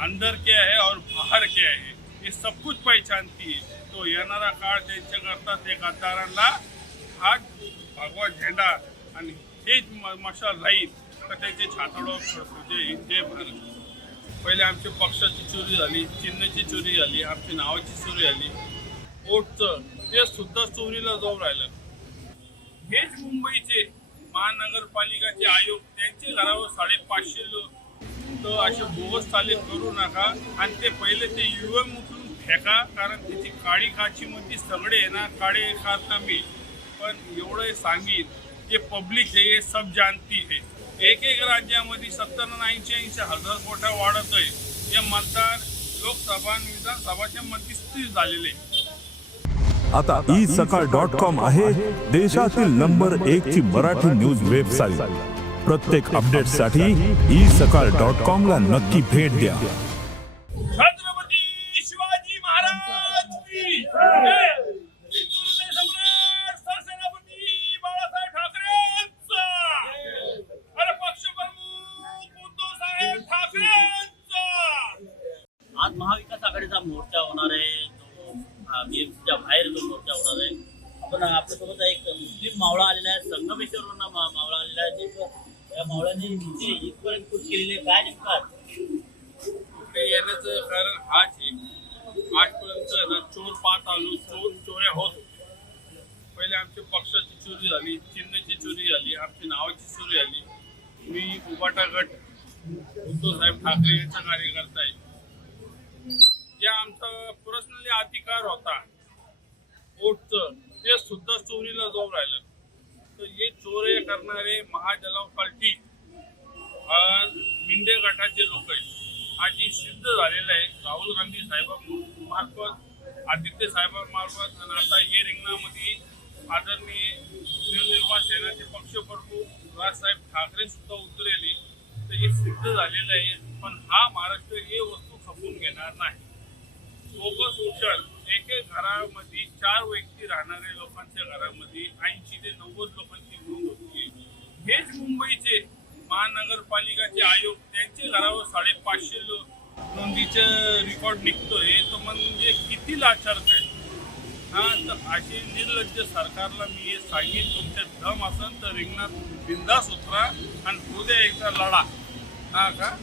अंदर क्या है और बाहर क्या है। हे सब कुछ पहचानती है। तो येणारा काळ त्यांच्याकरता ते गद्दारांना हा भगवा झेंडा आणि हेच मशाल राहील तर त्यांचे छाताडोर पडतो. जय हिंद जय भारत. पहिले आमच्या पक्षाची चोरी झाली चिन्हाची चोरी झाली आमची नावाची चोरी झाली. पोटचं ते सुद्धा चोरीला जाऊन राहिलं. हेच मुंबईचे महानगरपालिकाचे आयोग त्यांचे घरावर साडेपाचशे लोक तर असे बोगस चाले करू नका आणि ते पहिले ते युएम उचलून फेका कारण त्याची काळी काची मध्ये सगळे आहे ना काळे कारनामे पण एवढं सांगीन जे पब्लिक आहे हे सब जानती हे एक एक राज्यामध्ये सत्तर ऐंशी ऐंशी हजार कोटा वाढत आहे हे मतदार लोकसभा आणि विधानसभाच्या मध्यस्थी झालेले. आता ई सकाळ डॉट कॉम आहे देशातील नंबर एक ची मराठी न्यूज वेबसाईट प्रत्येक अपडेटसाठी ई सकाळ डॉट कॉम ला नक्की भेट द्या. छत्रपती शिवाजी महाराज की जय! हिंदुहृदय सम्राट सरसेनापती बाळासाहेब ठाकरेंचा! अरे पक्षप्रमुख उद्धवसाहेब ठाकरेंचा! आज महाविकास आघाडीचा मोर्चा होणार आहे. तो बाहेर जो मोर्चा होणार आहे. आपण आपल्यासोबत एक मुस्लिम मावळा आलेला आहे संगमेश्वरवरून मा- मावळा आलेला आहे जे या इथे इथपर्यंत काय आज? येण्याचं कारण हाच आहे. आजपर्यंत चोर पाहत आलो चोर चोऱ्या होत पहिले आमच्या पक्षाची चोरी झाली चिन्हाची चोरी झाली आमची नावाची चोरी झाली. मी उबाटा गट उद्धवसाहेब ठाकरे यांचा कार्यकर्ता आहे. जे आमचा पर्सनली अधिकार होता वोटचं ते सुद्धा चोरीला जाऊन राहिलं. तर हे चोरे करणारे महाजलाव पार्टी मिंडे गटाचे लोक आहेत. आज जी सिद्ध झालेलं आहे राहुल गांधी साहेबांमार्फत आदित्य साहेबांमार्फत आणि आता ये रिंगणामध्ये आदरणीय नवनिर्माण सेनाचे पक्षप्रमुख राजसाहेब ठाकरे सुद्धा उतरलेले तर हे सिद्ध झालेलं आहे पण हा महाराष्ट्र हे वस्तू खपून घेणार नाही. बोगस उचल एक एक घरामध्ये चार व्यक्ती राहणाऱ्या लोकांच्या घरामध्ये ऐंशी ते नव्वद लोकांची नोंद होती हेच मुंबईचे महानगरपालिकाचे आयोग त्यांचे घरावर साडेपाचशे नोंदीचं रेकॉर्ड निघतोय. तर म्हणजे किती लाचारत आहे? हा तर असे निर्लज्ज सरकारला मी हे सांगेन. तुमच्या दम असेल तर रिंगणात बिंदास उतरा आणि उद्या एकदा लढा. हा का?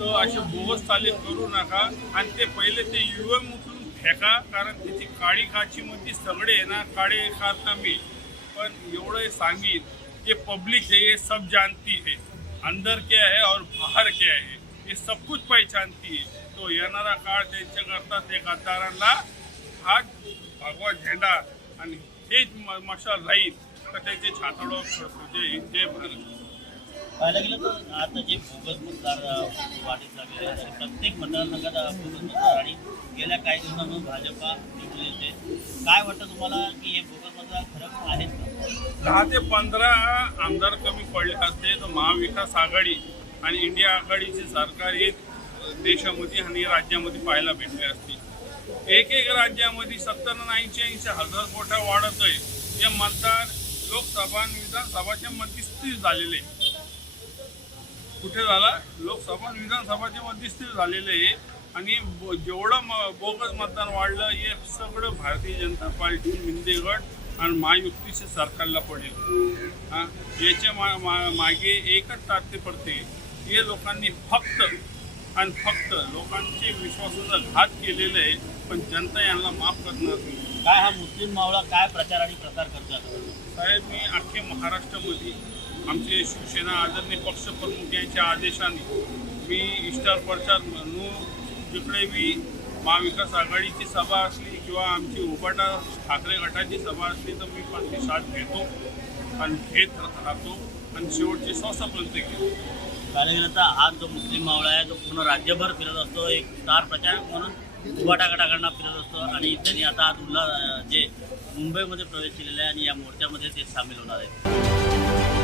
तर असे बोगस चाले करू नका आणि ते पहिले ते युएम उचलून फेका कारण त्याची काळी काची मध्ये सगळे आहे ना काळे कारनामे पण एवढं सांगीन ये पब्लिक है ये सब जानती है अंदर क्या है और बाहर क्या है। ये सब कुछ पहचानती है। तो येणारा काळ त्यांच्याकरता ते गद्दारांना हा भगवा झेंडा आणि हेच म- मशाल राहील तर त्यांचे छातडो पडतो जय हिंद जय भारत पाहायला गेलं तर आता जे बोगस मतदार वाढीस वाढीत लागलेले आहेत प्रत्येक मतदारसंघात बोगस मतदार आणि गेल्या काही दिवसांपासून भाजपा निवडून येते. काय वाटतं तुम्हाला की हे बोगस मतदार खरंच आहेत का? दहा ते पंधरा आमदार कमी पडले असते. तर महाविकास आघाडी आणि इंडिया आघाडीचे सरकार हे देशामध्ये आणि राज्यामध्ये पाहायला भेटले असते. एक एक राज्यामध्ये सत्तर ऐंशी ऐंशी हजार कोटा वाढत आहे जे मतदार लोकसभा आणि विधानसभाच्या मध्यस्थी झालेले. आहे. कुठे झाला? लोकसभा आणि विधानसभाच्या मध्यस्थी झालेले आहे. आणि बो- जेवढं म- बोगस मतदान वाढलं हे सगळं भारतीय जनता पार्टी मिंदेगड आणि महायुतीच्या सरकारला पडेल. हा? याच्या मा, मा, मागे एकच तात्य पडते. हे लोकांनी फक्त आणि फक्त लोकांचे विश्वासाचा घात केलेला आहे पण जनता यांना माफ करणार नाही. काय हा मुस्लिम मावळा काय प्रचार आणि प्रसार करतात साहेब मी अख्खे महाराष्ट्रामध्ये आमचे शिवसेना आदरणीय पक्षप्रमुख यांच्या आदेशाने मी इष्टार प्रचार म्हणून जिकडे मी महाविकास आघाडीची सभा असली किंवा आमची उबाटा ठाकरे गटाची सभा असली तर मी पण ती साथ घेतो आणि घेत राहतो आणि शेवटचे श्वासापर्यंत घेतो. कारण आता आज जो मुस्लिम मावळा आहे तो पूर्ण राज्यभर फिरत असतो एक स्टार प्रचारक म्हणून उभाटा गटाकडनं फिरत असतो आणि त्यांनी आता आज उल्हा जे मुंबईमध्ये प्रवेश केलेला आहे आणि या मोर्चामध्ये ते सामील होणार आहे